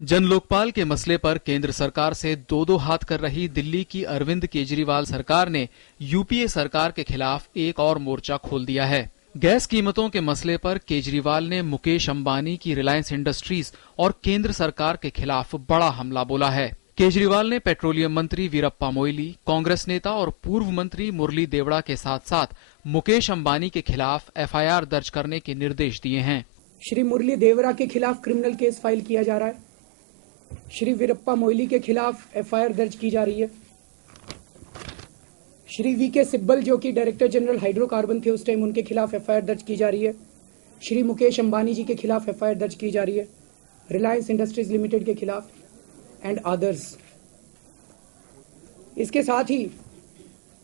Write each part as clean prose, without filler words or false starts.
जन लोकपाल के मसले पर केंद्र सरकार से दो दो हाथ कर रही दिल्ली की अरविंद केजरीवाल सरकार ने यूपीए सरकार के खिलाफ एक और मोर्चा खोल दिया है। गैस कीमतों के मसले पर केजरीवाल ने मुकेश अंबानी की रिलायंस इंडस्ट्रीज और केंद्र सरकार के खिलाफ बड़ा हमला बोला है। केजरीवाल ने पेट्रोलियम मंत्री वीरप्पा मोइली, कांग्रेस नेता और पूर्व मंत्री मुरली देवड़ा के साथ साथ मुकेश अंबानी के खिलाफ एफआईआर दर्ज करने के निर्देश दिए हैं। श्री मुरली देवड़ा के खिलाफ क्रिमिनल केस फाइल किया जा रहा है। श्री वीरप्पा मोइली के खिलाफ एफआईआर दर्ज की जा रही है। श्री वीके सिब्बल जो कि डायरेक्टर जनरल हाइड्रोकार्बन थे उस टाइम, उनके खिलाफ एफआईआर दर्ज की जा रही है। श्री मुकेश अंबानी जी के खिलाफ एफआईआर दर्ज की जा रही है। रिलायंस इंडस्ट्रीज लिमिटेड के खिलाफ एंड अदर्स। इसके साथ ही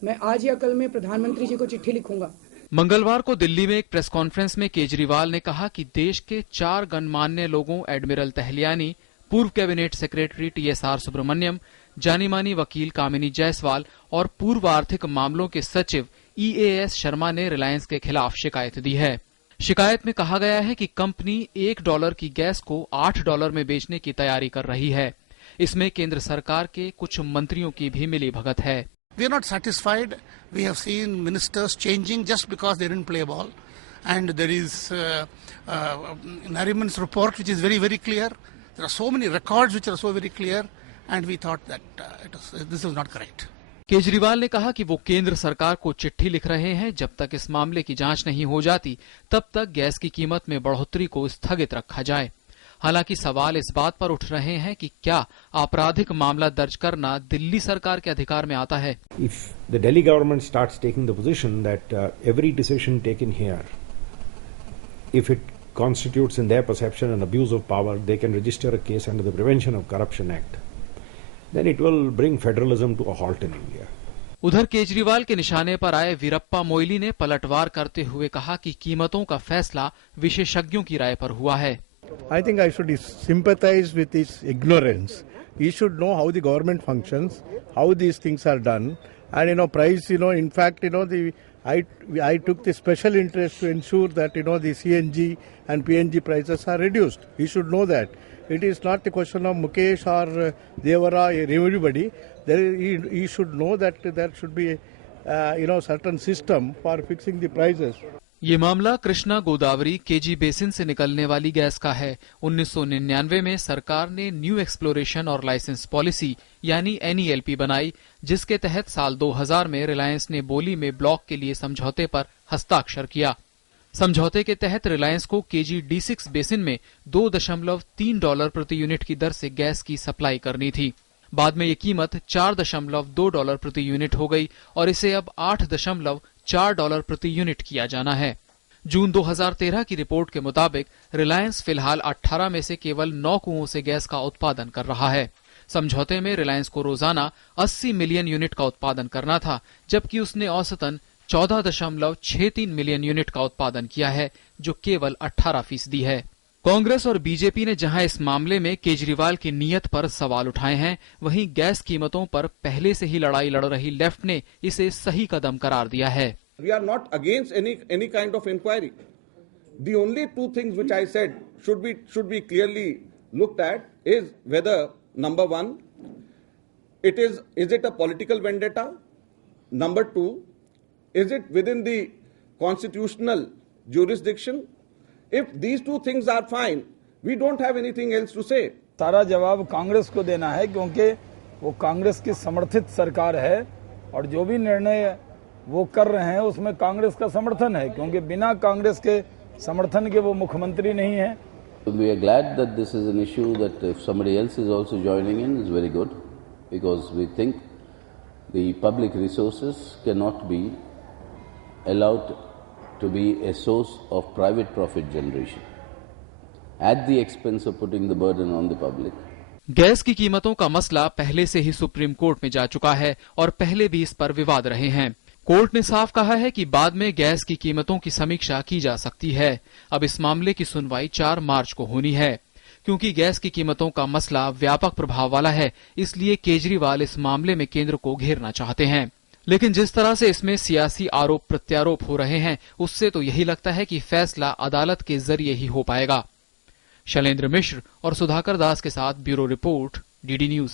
मैं आज या कल में प्रधानमंत्री जी को चिट्ठी लिखूंगा। मंगलवार को दिल्ली में एक प्रेस कॉन्फ्रेंस में केजरीवाल ने कहा कि देश के 4 गणमान्य लोगों एडमिरल तहलियानी, पूर्व कैबिनेट सेक्रेटरी टीएसआर सुब्रमण्यम, जानी मानी वकील कामिनी जायसवाल और पूर्व आर्थिक मामलों के सचिव ईएएस शर्मा ने रिलायंस के खिलाफ शिकायत दी है। शिकायत में कहा गया है कि कंपनी $1 की गैस को $8 में बेचने की तैयारी कर रही है। इसमें केंद्र सरकार के कुछ मंत्रियों की भी मिलीभगत है। We are not satisfied. We have seen ministers changing just because they didn't play ball. And there is Nariman's report which is very, very clear. There are so many records which are so very clear. And we thought that this was not correct. Kejriwal ने कहा कि वो केंद्र सरकार को चिट्ठी लिख रहे हैं। जब तक इस मामले की जांच नहीं हो जाती तब तक गैस की कीमत में बढ़ोतरी को स्थगित रखा जाए। हालांकि सवाल इस बात पर उठ रहे हैं कि क्या आपराधिक मामला दर्ज करना दिल्ली सरकार के अधिकार में आता है। If the Delhi government starts taking the position that every decision taken here, if it constitutes in their perception an abuse of power, they can register a case under the Prevention of Corruption Act, then it will bring federalism to a halt in India. उधर केजरीवाल के निशाने पर आए वीरप्पा मोइली ने पलटवार करते हुए कहा कि कीमतों का फैसला विशेषज्ञों की राय पर हुआ है। I think I should sympathize with his ignorance. He should know how the government functions, how these things are done, and price. In fact, I took the special interest to ensure that the CNG and PNG prices are reduced. He should know that. It is not the question of Mukesh or Devara or everybody. He should know that there should be certain system for fixing the prices. ये मामला Krishna Godavari KG basin से निकलने वाली gas का है। 1999 में सरकार ने न्यू एक्सप्लोरेशन और लाइसेंस पॉलिसी यानी NELP बनाई, जिसके तहत साल 2000 में रिलायंस ने बोली में ब्लॉक के लिए समझौते पर हस्ताक्षर किया। समझौते के तहत रिलायंस को केजी D6 बेसिन में $2.3 प्रति यूनिट की दर से गैस की सप्लाई करनी थी। बाद में ये कीमत $4.2 प्रति यूनिट हो गई और इसे अब $8.4 प्रति यूनिट किया जाना है। जून 2013 की रिपोर्ट के मुताबिक रिलायंस फिलहाल 18 में से केवल 9 कुओं से गैस का उत्पादन कर रहा है। समझौते में रिलायंस को रोजाना 80 मिलियन यूनिट का उत्पादन करना था, जबकि उसने औसतन 14.63 मिलियन यूनिट का उत्पादन किया है, जो केवल 18% है। कांग्रेस और बीजेपी ने जहां इस मामले में केजरीवाल की नीयत पर सवाल उठाए हैं, वहीं गैस कीमतों पर पहले से ही लड़ाई लड़ रही लेफ्ट ने इसे सही कदम करार दिया है। We are not against any kind of inquiry. The only two things which I said should be clearly looked at is whether number one, is it a political vendetta? Number two, is it within the constitutional jurisdiction? If these two things are fine, we don't have anything else to say. सारा जवाब कांग्रेस को देना है, क्योंकि वो कांग्रेस की समर्थित सरकार है और जो भी निर्णय वो कर रहे हैं उसमें कांग्रेस का समर्थन है, क्योंकि बिना कांग्रेस के समर्थन के वो मुख्यमंत्री नहीं है। We are glad that this is an issue that if somebody else is also joining in is very good, because we think the public resources cannot be allowed to be a source of private profit generation at the expense of putting the burden on the public. Gas की कीमतों का मसला पहले से ही supreme court में जा चुका है और पहले भी इस पर विवाद रहे हैं। कोर्ट ने साफ कहा है कि बाद में गैस की कीमतों की समीक्षा की जा सकती है। अब इस मामले की सुनवाई 4 मार्च को होनी है। क्योंकि गैस की कीमतों का मसला व्यापक प्रभाव वाला है, इसलिए केजरीवाल इस मामले में केंद्र को घेरना चाहते हैं। लेकिन जिस तरह से इसमें सियासी आरोप प्रत्यारोप हो रहे हैं, उससे तो यही लगता है कि फैसला अदालत के जरिए ही हो पाएगा। शैलेंद्र मिश्र और सुधाकर दास के साथ ब्यूरो रिपोर्ट, डीडी न्यूज।